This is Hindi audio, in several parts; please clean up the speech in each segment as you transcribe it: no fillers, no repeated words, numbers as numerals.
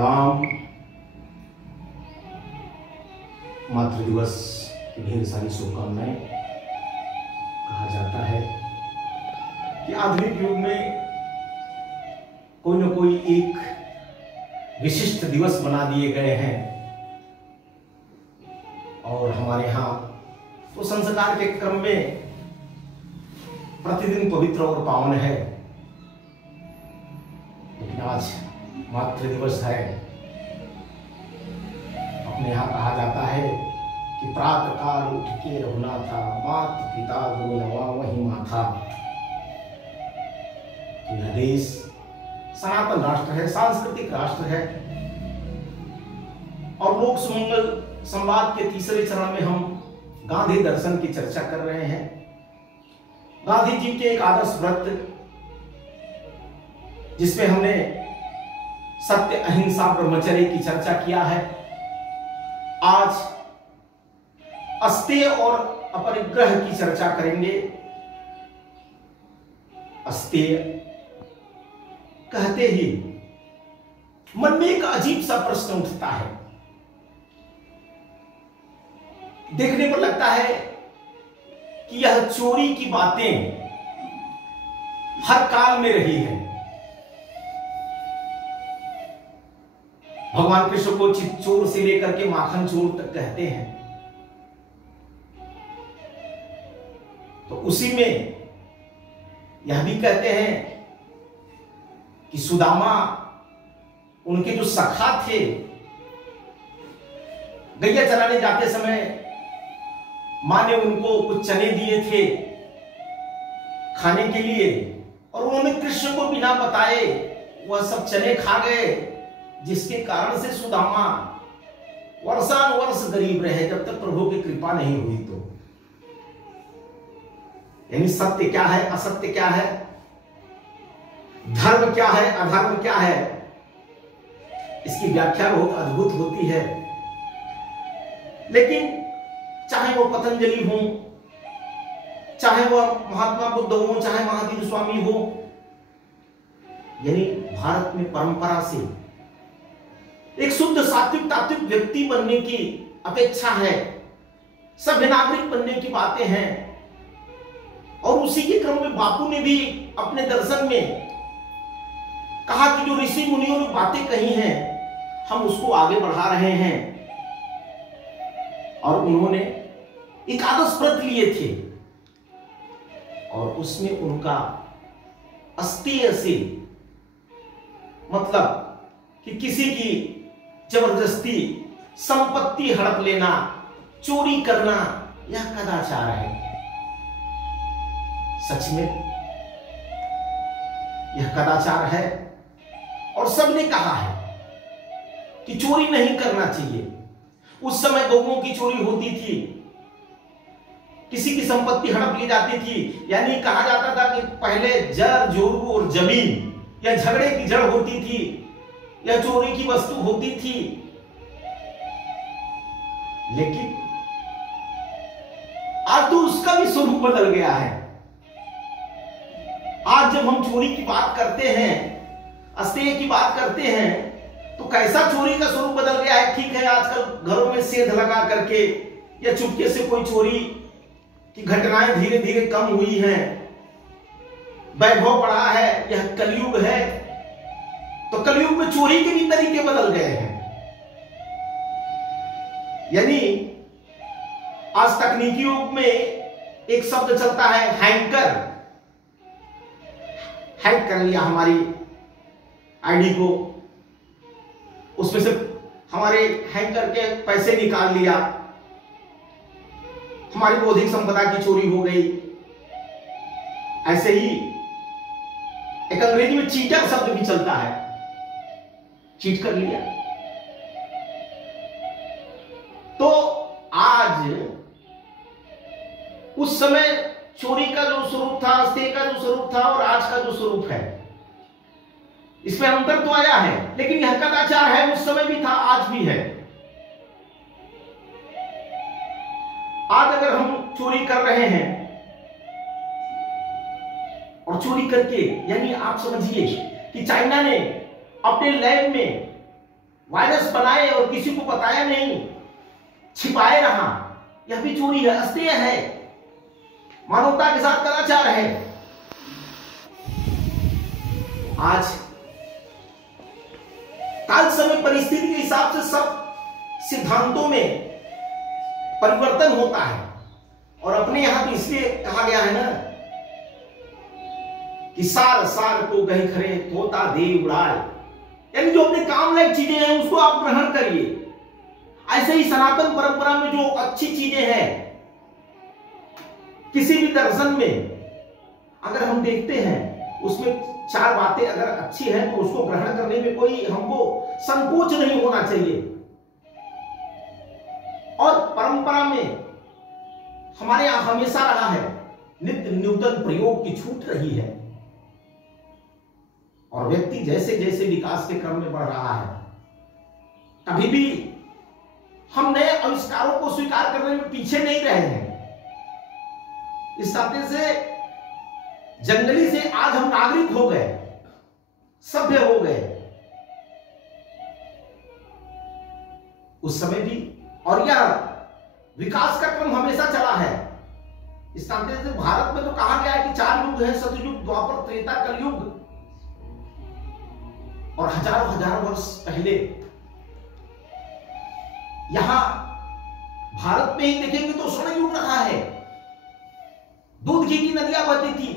राम मातृ दिवस की ढेर सारी शुभकामनाएं। कहा जाता है कि आधुनिक युग में कोई न कोई एक विशिष्ट दिवस बना दिए गए हैं और हमारे यहाँ तो संस्कार के क्रम में प्रतिदिन पवित्र और पावन है। लेकिन आज मातृ दिवस है। अपने यहाँ कहा जाता है कि प्रातः काल उठ के रघुनाथा, मात पिता दो नवा वही माथा। तो यह देश सनातन राष्ट्र है, सांस्कृतिक राष्ट्र है और लोक सुमंगल संवाद के तीसरे चरण में हम गांधी दर्शन की चर्चा कर रहे हैं। गांधी जी के एक आदर्श व्रत जिसमें हमने सत्य, अहिंसा, ब्रह्मचर्य की चर्चा किया है। आज अस्तेय और अपरिग्रह की चर्चा करेंगे। अस्तेय कहते ही मन में एक अजीब सा प्रश्न उठता है। देखने पर लगता है कि यह चोरी की बातें हर काल में रही है। भगवान कृष्ण को चित्तचोर से लेकर के माखन चोर तक कहते हैं। तो उसी में यह भी कहते हैं कि सुदामा उनके जो सखा थे, गैया चराने जाते समय मां ने उनको कुछ चने दिए थे खाने के लिए और उन्होंने कृष्ण को बिना बताए वह सब चने खा गए, जिसके कारण से सुदामा वर्षानुवर्ष गरीब रहे जब तक प्रभु की कृपा नहीं हुई। तो यानी सत्य क्या है, असत्य क्या है, धर्म क्या है, अधर्म क्या है, इसकी व्याख्या बहुत अद्भुत होती है। लेकिन चाहे वो पतंजलि हो, चाहे वह महात्मा बुद्ध हो, चाहे महावीर स्वामी हो, यानी भारत में परंपरा से एक शुद्ध सात्विक तात्विक व्यक्ति बनने की अपेक्षा है, सभ्य नागरिक बनने की बातें हैं। और उसी के क्रम में बापू ने भी अपने दर्शन में कहा कि जो ऋषि मुनियों ने बातें कही हैं हम उसको आगे बढ़ा रहे हैं। और उन्होंने एक आदर्श व्रत लिए थे और उसमें उनका अस्तेय से मतलब कि किसी की जबरदस्ती संपत्ति हड़प लेना, चोरी करना, यह कदाचार है। सच में यह कदाचार है और सबने कहा है कि चोरी नहीं करना चाहिए। उस समय गौओं की चोरी होती थी, किसी की संपत्ति हड़प ली जाती थी। यानी कहा जाता था कि पहले जर जोरू और जमीन या झगड़े की जड़ होती थी या चोरी की वस्तु होती थी। लेकिन आज तो उसका भी स्वरूप बदल गया है। आज जब हम चोरी की बात करते हैं, अस्तेय की बात करते हैं, तो कैसा चोरी का स्वरूप बदल गया है। ठीक है, आजकल घरों में सेंध लगा करके या चुपके से कोई चोरी की घटनाएं धीरे धीरे कम हुई हैं, वैभव बढ़ा है, यह कलयुग है। तो कलयुग में चोरी के भी तरीके बदल गए हैं। यानी आज तकनीकी युग में एक शब्द चलता है हैकर। हैक कर लिया हमारी आईडी को, उसमें से हमारे हैक करके पैसे निकाल लिया, हमारी बौद्धिक संपदा की चोरी हो गई। ऐसे ही एक अंग्रेजी में चीटर शब्द भी चलता है, चीट कर लिया। तो आज उस समय चोरी का जो स्वरूप था, अस्तेय का जो स्वरूप था और आज का जो स्वरूप है, इसमें अंतर तो आया है। लेकिन यह कदाचार है, उस समय भी था, आज भी है। आज अगर हम चोरी कर रहे हैं और चोरी करके, यानी आप समझिए कि चाइना ने अपने लैब में वायरस बनाए और किसी को बताया नहीं, छिपाए रहा, यह भी चोरी है, अस्तेय है, मानवता के साथ कदाचार है। आज काल समय परिस्थिति के हिसाब से सब सिद्धांतों में परिवर्तन होता है, और अपने यहां तो इसलिए कहा गया है ना कि सार सार को गही खरे तोता दे उड़ाए, यानी जो अपने काम लायक चीजें हैं उसको आप ग्रहण करिए। ऐसे ही सनातन परंपरा में जो अच्छी चीजें हैं, किसी भी दर्शन में अगर हम देखते हैं उसमें 4 बातें अगर अच्छी हैं तो उसको ग्रहण करने में कोई हमको संकोच नहीं होना चाहिए। और परंपरा में हमारे यहां हमेशा रहा है, नित्य नूतन प्रयोग की छूट रही है, और व्यक्ति जैसे जैसे विकास के क्रम में बढ़ रहा है, कभी भी हम नए आविष्कारों को स्वीकार करने में पीछे नहीं रहे हैं। इस नाते से जंगली से आज हम नागरिक हो गए, सभ्य हो गए। उस समय भी, और यह विकास का क्रम हमेशा चला है। इस नाते से भारत में तो कहा गया है कि 4 युग है, सतयुग, द्वापर, त्रेता, कलयुग, और हजारों हजारों वर्ष पहले यहां भारत में ही देखेंगे तो स्वर्ण युग रहा है। दूध घी की नदियां बहती थी,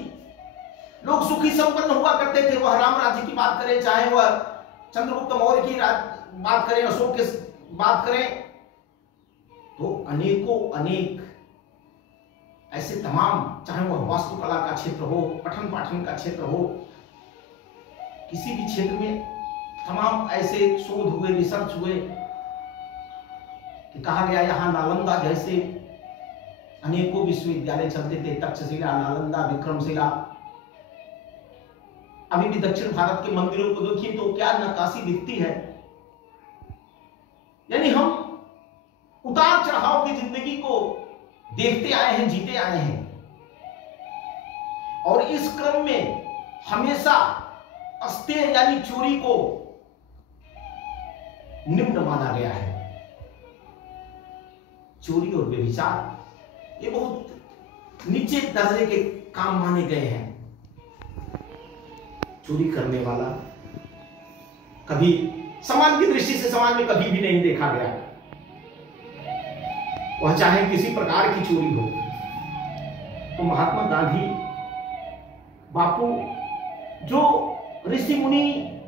लोग सुखी संपन्न हुआ करते थे। वह राम राज्य की बात करें, चाहे वह चंद्रगुप्त मौर्य की बात करें, अशोक की बात करें, तो अनेकों अनेक ऐसे तमाम, चाहे वह वास्तुकला का क्षेत्र हो, पठन पाठन का क्षेत्र हो, किसी भी क्षेत्र में तमाम ऐसे शोध हुए, रिसर्च हुए कि कहा गया यहां नालंदा जैसे अनेकों विश्वविद्यालय चलते थे, तक्षशिला, नालंदा, विक्रमशिला। अभी भी दक्षिण भारत के मंदिरों को देखिए तो क्या नक्काशी दिखती है। यानी हम उतार चढ़ाव की जिंदगी को देखते आए हैं, जीते आए हैं, और इस क्रम में हमेशा अस्तेय यानी चोरी को निम्न माना गया है। चोरी और व्यभिचार ये बहुत नीचे दर्जे के काम माने गए हैं। चोरी करने वाला कभी समाज की दृष्टि से समाज में कभी भी नहीं देखा गया, वह चाहे किसी प्रकार की चोरी हो। तो महात्मा गांधी बापू जो ऋषि मुनि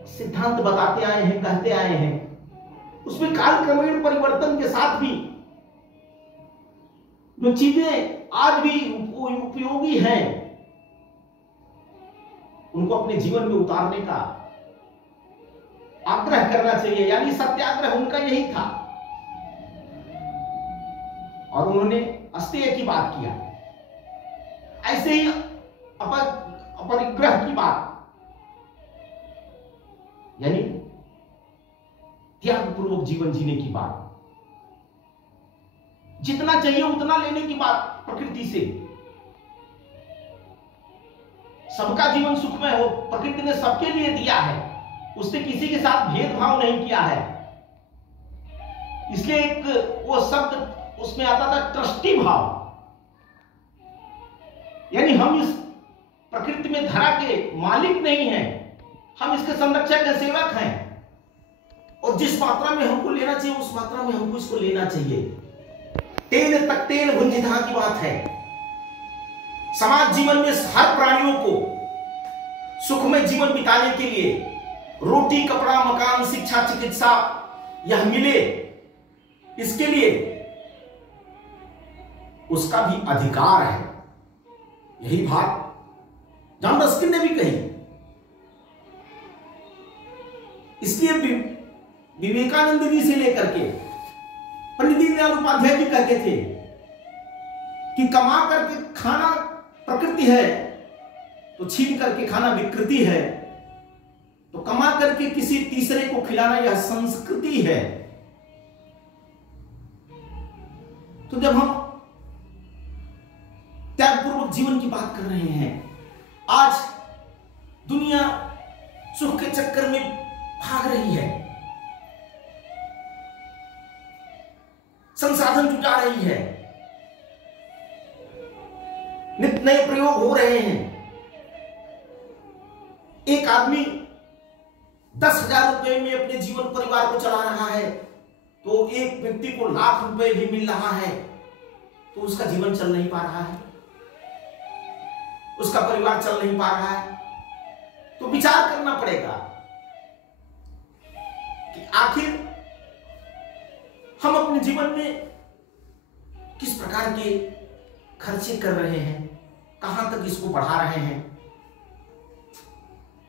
सिद्धांत बताते आए हैं, कहते आए हैं, उसमें कालक्रमेण परिवर्तन के साथ भी जो चीजें आज भी उपयोगी हैं उनको अपने जीवन में उतारने का आग्रह करना चाहिए। यानी सत्याग्रह उनका यही था, और उन्होंने अस्तेय की बात किया। ऐसे ही अपरिग्रह की बात, यानी त्याग पूर्वक जीवन जीने की बात, जितना चाहिए उतना लेने की बात प्रकृति से। सबका जीवन सुखमय हो, प्रकृति ने सबके लिए दिया है, उसने किसी के साथ भेदभाव नहीं किया है। इसलिए एक वो शब्द उसमें आता था ट्रस्टी भाव, यानी हम इस प्रकृति में धरा के मालिक नहीं हैं, हम इसके संरक्षक हैं, सेवक हैं, और जिस मात्रा में हमको लेना चाहिए उस मात्रा में हमको इसको लेना चाहिए। तेल तक तेल भुंजिता की बात है। समाज जीवन में हर प्राणियों को सुखमय जीवन बिताने के लिए रोटी, कपड़ा, मकान, शिक्षा, चिकित्सा यह मिले, इसके लिए उसका भी अधिकार है। यही बात जॉन रस्किन ने भी कही। इसलिए विवेकानंद जी से लेकर के पंडित दीनदयाल उपाध्याय जी कहते थे कि कमा करके खाना प्रकृति है तो छीन करके खाना विकृति है, तो कमा करके किसी तीसरे को खिलाना यह संस्कृति है। तो जब हम त्यागपूर्वक जीवन की बात कर रहे हैं, आज दुनिया सुख के चक्कर में भाग रही है, संसाधन जुटा रही है, नित्य नए प्रयोग हो रहे हैं। एक आदमी 10,000 रुपए में अपने जीवन परिवार को चला रहा है, तो एक व्यक्ति को लाख रुपए भी मिल रहा है, तो उसका जीवन चल नहीं पा रहा है, उसका परिवार चल नहीं पा रहा है। तो विचार करना पड़ेगा कि आखिर हम अपने जीवन में किस प्रकार के खर्चे कर रहे हैं, कहां तक इसको बढ़ा रहे हैं।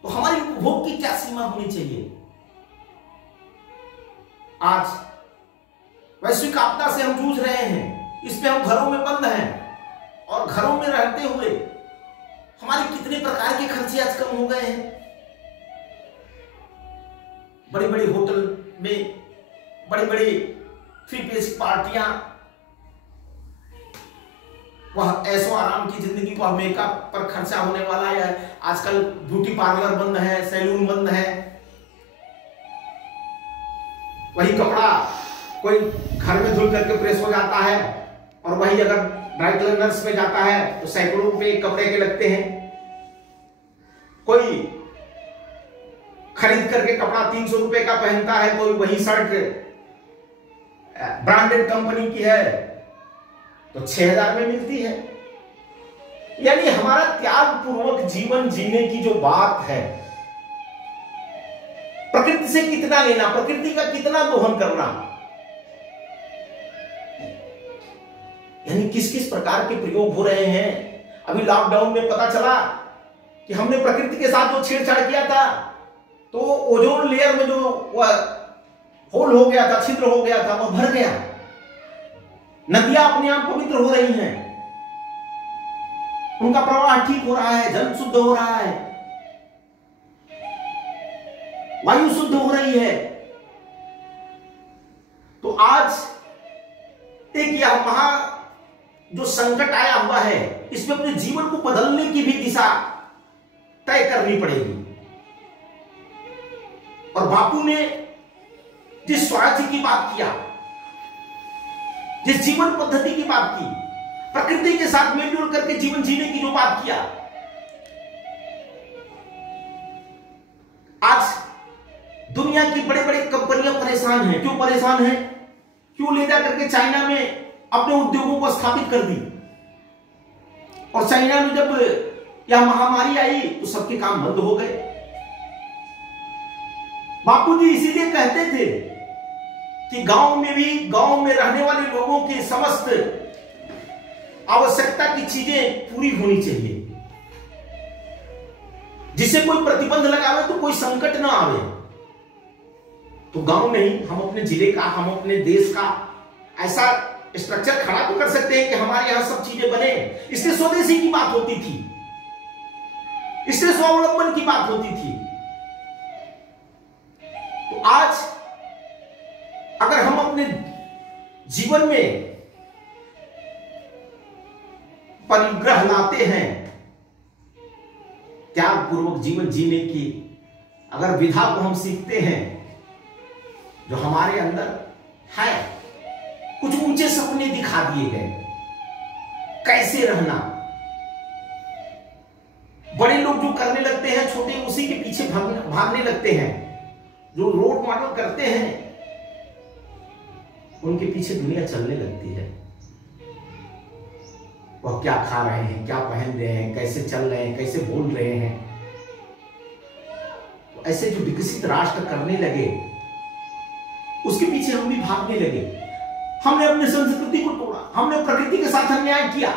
तो हमारी उपभोग की क्या सीमा होनी चाहिए। आज वैश्विक आपदा से हम जूझ रहे हैं, इसमें हम घरों में बंद हैं, और घरों में रहते हुए हमारे कितने प्रकार के खर्चे आज कम हो गए हैं। बड़ी बड़ी होटल में बड़ी बड़ी 3 पेज पार्टियां, वह ऐसो आराम की जिंदगी, वह मेकअप पर खर्चा होने वाला है। आजकल ब्यूटी पार्लर बंद है, सैलून बंद है। वही कपड़ा कोई घर में धुल करके प्रेस हो जाता है, और वही अगर ड्राई क्लीनर्स में जाता है तो सैकड़ों रुपए कपड़े के लगते हैं। कोई खरीद करके कपड़ा 300 रुपए का पहनता है, कोई वही शर्ट ब्रांडेड कंपनी की है तो 6,000 में मिलती है। यानी हमारा त्याग पूर्वक जीवन जीने की जो बात है, प्रकृति से कितना लेना, प्रकृति का कितना दोहन करना, यानी किस किस प्रकार के प्रयोग हो रहे हैं। अभी लॉकडाउन में पता चला कि हमने प्रकृति के साथ जो छेड़छाड़ किया था, तो ओजोन लेयर में जो होल हो गया था, छिद्र हो गया था, वह भर गया। नदियां अपने आप पवित्र हो रही हैं, उनका प्रवाह ठीक हो रहा है, जल शुद्ध हो रहा है, वायु शुद्ध हो रही है। तो आज एक यह महा जो संकट आया हुआ है, इसमें अपने जीवन को बदलने की भी दिशा तय करनी पड़ेगी। और बापू ने जिस स्वराज्य की बात किया, जिस जीवन पद्धति की बात की, प्रकृति के साथ मिलजुल करके जीवन जीने की जो बात किया, आज दुनिया की बड़े बड़े कंपनियां परेशान हैं। क्यों परेशान हैं? क्यों ले जा करके चाइना में अपने उद्योगों को स्थापित कर दी, और चाइना में जब यह महामारी आई तो सबके काम बंद हो गए। बापूजी इसीलिए कहते थे कि गांव में रहने वाले लोगों की समस्त आवश्यकता की चीजें पूरी होनी चाहिए, जिसे कोई प्रतिबंध लगावे तो कोई संकट ना आवे। तो गांव में ही हम अपने जिले का, हम अपने देश का ऐसा स्ट्रक्चर खड़ा तो कर सकते हैं कि हमारे यहां सब चीजें बने। इसलिए स्वदेशी की बात होती थी, इसलिए स्वावलंबन की बात होती थी। तो आज अगर हम अपने जीवन में परिग्रह लाते हैं, त्याग पूर्वक जीवन जीने की अगर विधा को हम सीखते हैं, जो हमारे अंदर है, कुछ ऊंचे सपने दिखा दिए गए, कैसे रहना। बड़े लोग जो करने लगते हैं, छोटे उसी के पीछे भागने लगते हैं। जो रोल मॉडल करते हैं, उनके पीछे दुनिया चलने लगती है। वह क्या खा रहे हैं, क्या पहन रहे हैं, कैसे चल रहे हैं, कैसे बोल रहे हैं। तो ऐसे जो विकसित राष्ट्र करने लगे, उसके पीछे हम भी भागने लगे। हमने अपनी संस्कृति को तोड़ा, हमने प्रकृति के साथ अन्याय किया।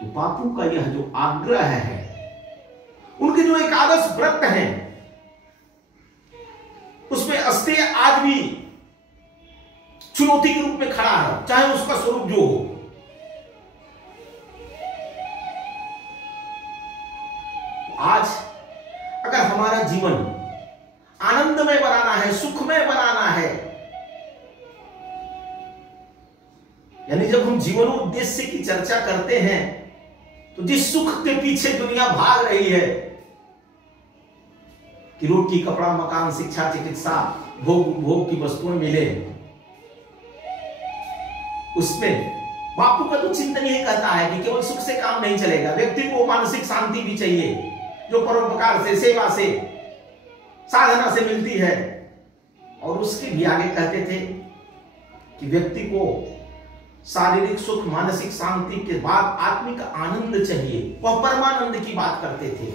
तो बापू का यह जो आग्रह है, उनके जो एकादश व्रत हैं, उसमें अस्तेय आज भी चुनौती के रूप में खड़ा है, चाहे उसका स्वरूप जो हो। आज अगर हमारा जीवन आनंदमय बनाना है, सुखमय बनाना है, यानी जब हम जीवनोद्देश्य की चर्चा करते हैं, तो जिस सुख के पीछे दुनिया भाग रही है, कि रोटी, कपड़ा, मकान, शिक्षा, चिकित्सा, भोग की वस्तुएं मिले, उसमें बापू का तो चिंतन यही कहता है कि केवल सुख से काम नहीं चलेगा, व्यक्ति को मानसिक शांति भी चाहिए, जो परोपकार से, सेवा से, साधना से मिलती है। और उसके भी आगे कहते थे कि व्यक्ति को शारीरिक सुख, मानसिक शांति के बाद आत्मिक आनंद चाहिए। वह परमानंद की बात करते थे।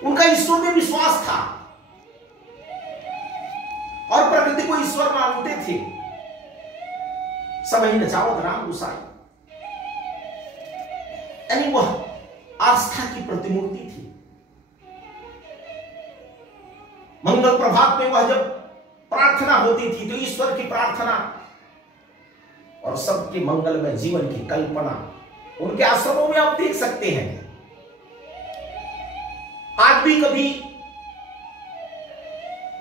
उनका ईश्वर में विश्वास था और प्रकृति को ईश्वर मानते थे। सब ही नचावत राम गुसाई, यानी वह आस्था की प्रतिमूर्ति थी। मंगल प्रभात में वह जब प्रार्थना होती थी तो ईश्वर की प्रार्थना और सबके मंगल में जीवन की कल्पना उनके आश्रमों में आप देख सकते हैं। आज भी कभी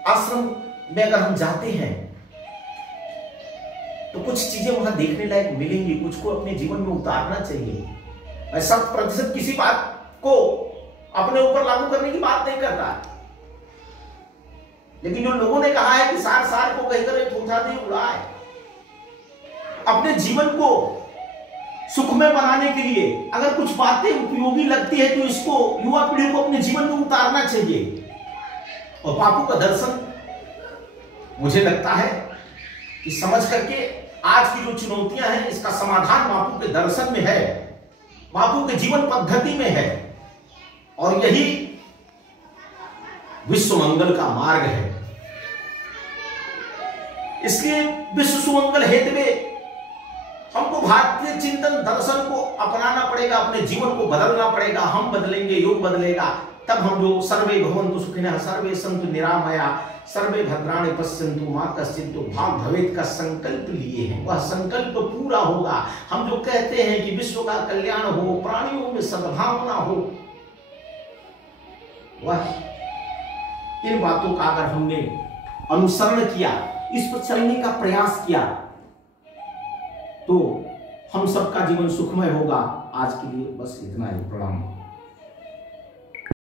आश्रम में अगर हम जाते हैं तो कुछ चीजें वहां देखने लायक मिलेंगी, कुछ को अपने जीवन में उतारना चाहिए। मैं 100% किसी बात को अपने ऊपर लागू करने की बात नहीं करता, लेकिन जो लोगों ने कहा है कि सार सार को कहकर एक ठूठा नहीं उड़ाए, अपने जीवन को सुखमय बनाने के लिए अगर कुछ बातें उपयोगी लगती है तो इसको युवा पीढ़ी को अपने जीवन में उतारना चाहिए। और बापू का दर्शन मुझे लगता है कि समझ करके आज की जो चुनौतियां हैं इसका समाधान बापू के दर्शन में है, बापू के जीवन पद्धति में है, और यही विश्व मंगल का मार्ग है। इसलिए विश्व सुमंगल हेतु में हमको भारतीय चिंतन दर्शन को अपनाना पड़ेगा, अपने जीवन को बदलना पड़ेगा। हम बदलेंगे, योग बदलेगा, तब हम जो सर्वे भवन्तु सुखिनः, सर्वे सन्तु निरामया, सर्वे भद्राणि पश्यन्तु मा कश्चित् दुर्भाग् भवेत् का संकल्प लिए हैं, वह संकल्प पूरा होगा। हम जो कहते हैं कि विश्व का कल्याण हो, प्राणियों में सद्भावना हो, वह इन बातों का अगर हमने अनुसरण किया, इस पर चलने का प्रयास किया, तो हम सबका जीवन सुखमय होगा। आज के लिए बस इतना ही। प्रणाम।